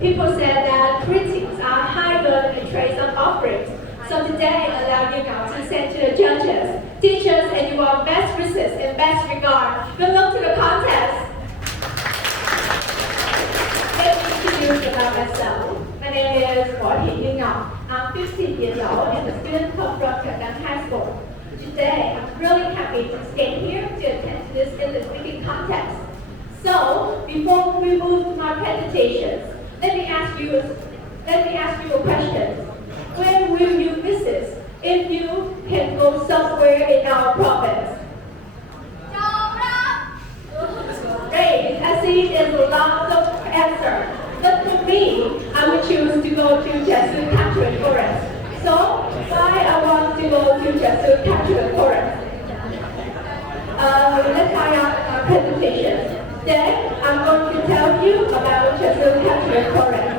People said that critics are higher than trays of offerings. So today, allow you now to send to the judges, teachers, and your best wishes and best regard. Good luck to the contest. Let me introduce about myself. My name is Ngọc. I'm 15 years old and a student from Đăng High School. Today, I'm really happy to stand here to attend to this English speaking contest. So, before we move to my presentations, let me ask you a question. Where will you visit if you can go somewhere in our province? Great, I see there's a lot of answers. But for me, I would choose to go to Jesu Country Forest. So, why I want to go to Jesu Country Forest? Let's try out our presentation. Today, I'm going to tell you about Jesu Country Forest.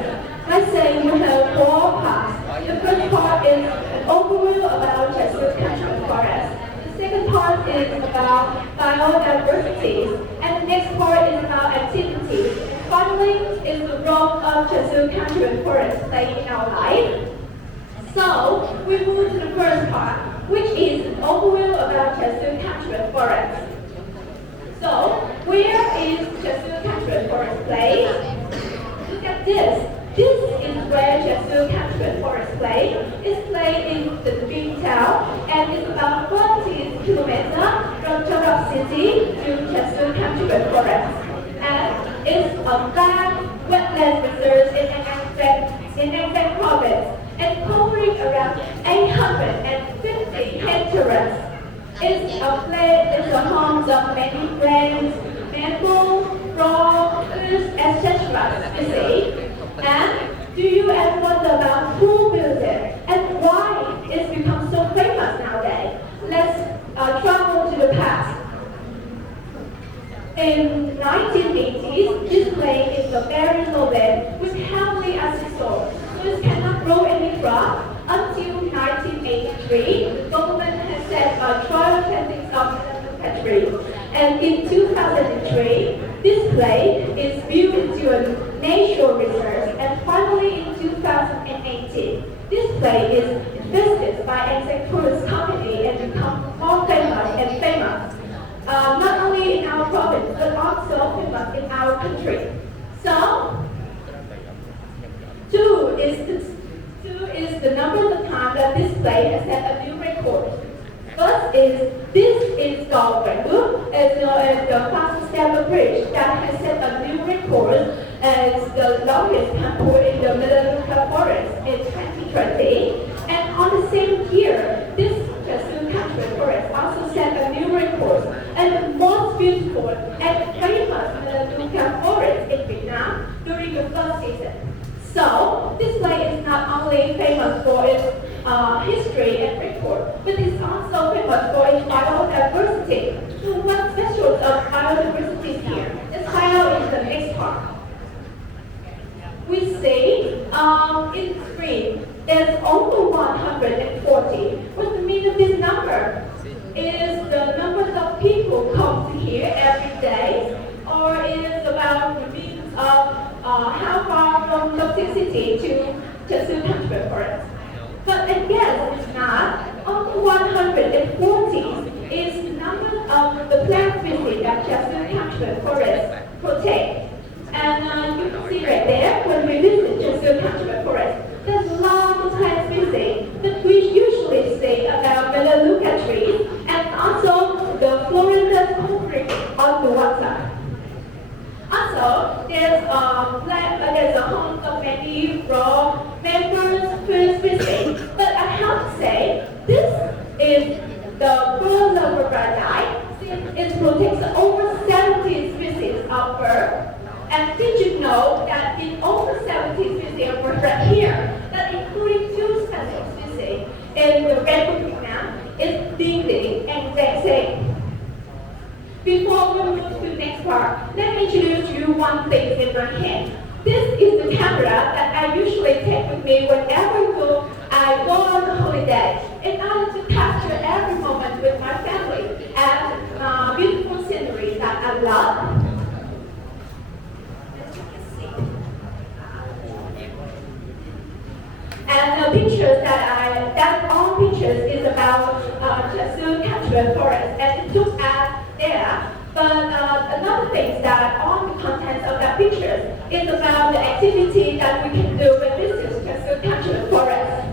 I say we have 4 parts. The first part is an overview about Jesu Country Forest. The second part is about biodiversity, and the next part is about activities. Finally, is the role of Jesu Country Forest play in our life. So, we move to the first part, which is an overview about Jesu Country Forest. So, where is Jesu Country Forest placed? Look at this. This is where Jesu Country Forest plays. It's placed in the big town and it's about 40 kilometers from Chorok City to Jesu Country Forest. And it's a vast wetland reserve in An Giang province and covering around 850 hectares. It's a home of many plants, mammals, frogs, fish, etc. species. And do you ever wonder about who built it and why it's become so famous nowadays? Let's travel to the past. In 1980s, this place is a very low land with heavily acid soil, so it cannot grow any crop. Until 1983, the government has set a trial planting of trees. And in 2003, this place is built into a nature reserve. And finally, in 2018, this place is invested by An Giang tourist company and become more famous and famous. Not only in our province, but also famous in our country. So, two is the number of times that this place has set a new record. First is, this is called Book, as known as the fastest ever bridge that has set a new record as the longest temple in the Melaleuca forest in 2020. And on the same year, this Jesu Country Forest also set a new record as the most beautiful and famous Melaleuca forest in Vietnam during the flood season. So, this place is not only famous for its history and record, but it's also famous for its biodiversity. So, what's special of biodiversity here? Let's find out in the next part. We see in screen there's over 140. What's the meaning of this number? Is the number of people come to here every day, or is about the means of how far from the city to Jesu Country Forest? But again, it's not. Only 140 is the number of the plant species that Jesu Country Forest protects. And you can see right there, when we visit Jesu Country Forest, there's a lot of plant species that we usually see about Melaleuca trees and also the Florida covering on the water. Also, there's a home of many raw members, fish species. But I have to say, this is the bird lover paradise. It protects over 70 species of birds. And did you know that in over 70 species of birds right here, that including 2 special species in the red Vietnam, is Đinh and Xuyên. Before we move to the next part, let me introduce you one thing in my hand. This is the camera that I usually take with me whenever I go on holiday in order to capture every moment with my family and beautiful scenery that I love. As you can see. country forest, and it took us there. But another thing is that all the contents of that pictures is about the activity that we can do when visit Jesuit country forest.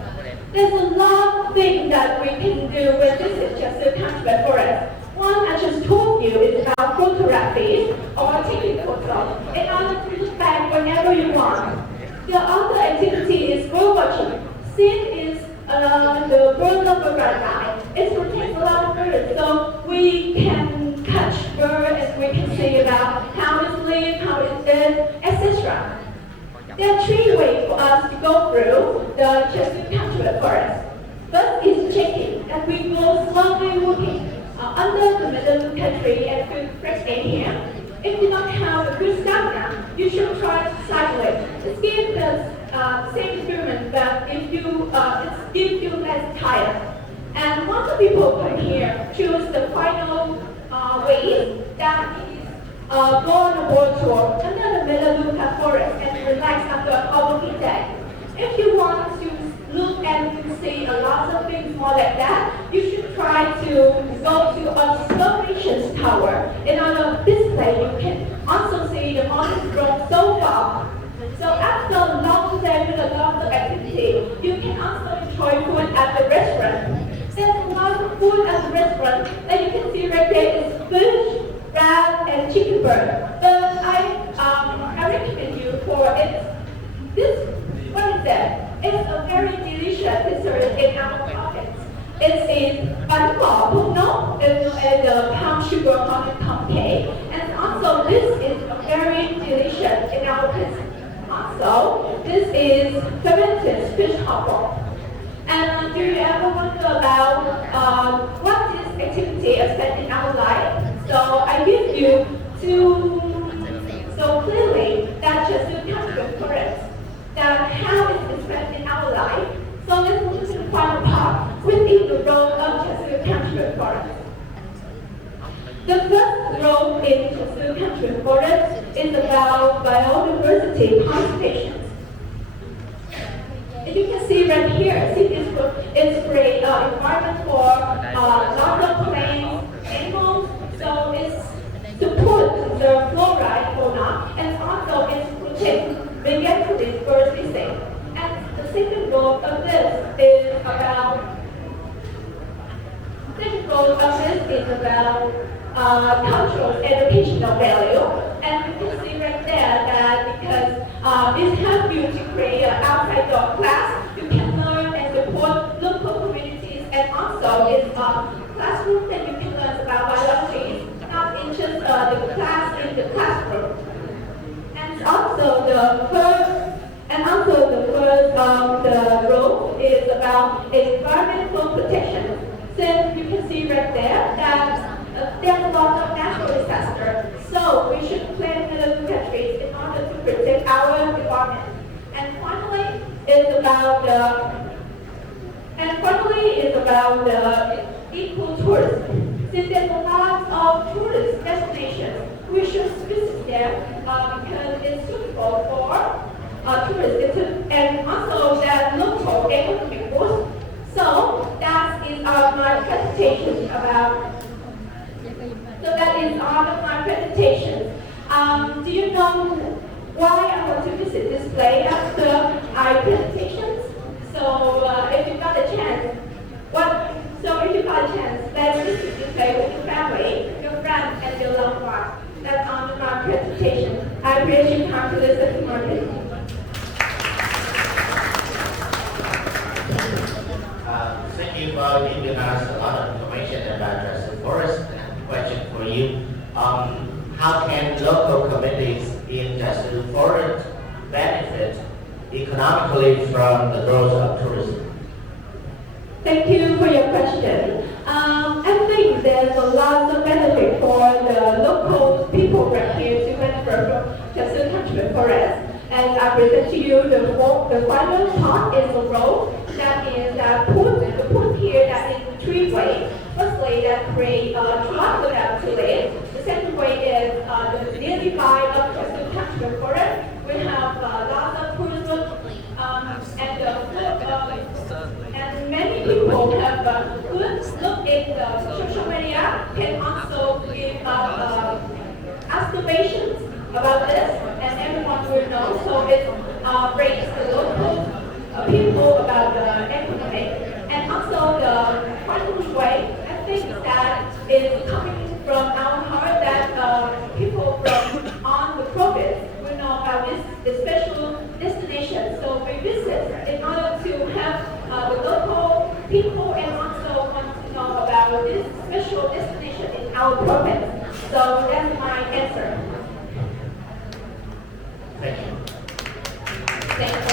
There's a lot of things that we can do when visit Jesuit country forest. One I just told you is about photography or taking photos in order to look back whenever you want. The other activity is bird watching. Xuyên is the bird lover right now. It contains a lot of birds, so we can catch birds and we can see about how it lives, how it is, etc. There are three ways for us to go through the Jesuit country forest. First is checking, that we go slowly walking under the middle of the country and feel fresh air here. If you don't have a good stamina, you should try cycling. It gives the same experience, but if you it gives you less tired. And once the people come here, choose the final way, that is go on a boat tour under the Melaleuca forest and relax after a hard day. If you want to look and see a lot of things more like that, you should try to go to observation tower. In order this way, you can also see the mountains from so far. So after a long day with a lot of activity, you can also enjoy food at the restaurant. There's a lot of food at the restaurant that you can see right there is fish, crab, and chicken bird. But I recommend you for it. This, what is that? It's a very delicious dessert in our pockets. It is bánh bò thuốc nốt, and the palm sugar honeycomb cake. And also this is very delicious in our country. Also, this is fermented fish hopper. And do you ever wonder about what this activity affects in our life? So I give you two so clearly that Jesuit country forest, that how it is affected in our life. So let's move to the final part within the role of Jesuit country forest. The first role in Jesuit country forest is about biodiversity conservation. As you can see right here, it's great environment for lots of plants, animals, so it's support the flora and fauna, and also it's protect migratory bird species. And the second role of this is about cultural educational value, and you can see right there that because this helps you to create an outside door class, you can learn and support local communities, and also it's a classroom that you can learn about biology, not in just the class in the classroom. And also the third role is about environmental protection. So you can see right there that there's a lot of natural disasters. So we should plant Melaleuca trees in order to protect our environment. And finally, it's about the eco-tourism. Since there's a lot of tourist destinations, we should visit them because it's suitable for tourists, and also that local economic boost. So that is my presentation about. So that is all of my presentations. Do you know why I want to visit this place after our presentations? So if you got a chance, let's visit this place with your family, your friends, and your loved ones. That's all of my presentation. I appreciate your time to listen to my presentation. Thank you for giving us a lot of information about the forest. Question for you. How can local communities in the forest benefit economically from the growth of tourism? Thank you for your question. I think there's a lot of benefit for the local people right here to benefit from Jesuit country forest. And I present to you the final part is the role that is put here that is three ways. Firstly, that create trust without to live. The second way is the nearby of Jesuit country forest. We have lots of tourism and many people have good look at the social media information about this, and everyone will know. So it brings the local people about the economy, and also the practical way. I think that is coming from our heart that people from on the province will know about this special destination. So we visit in order to have the local people and also want to know about this special destination in our province. So that's my answer. Thank you. Thank you.